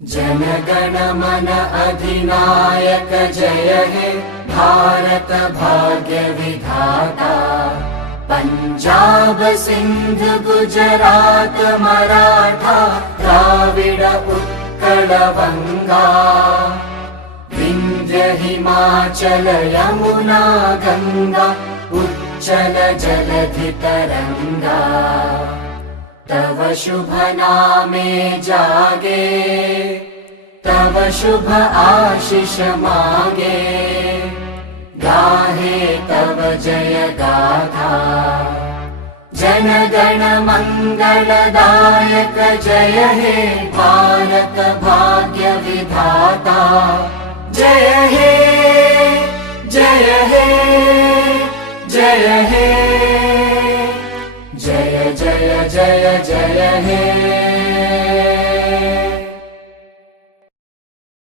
जनगण मन अधिनायक जय हे भारत भाग्य विधाता। पंजाब सिंध गुजरात मराठा द्राविड उत्कल बंगा। विंध्य हिमाचल यमुना गंगा उच्चल जलधि तरंगा। तव शुभ नामे जागे तव शुभ आशीष मागे। गाहे तव जय गाथा जनगण मंगलदायक जय हे भारत भाग्य विधाता। जय हे जय हे जय हे जय जय जय जय हे।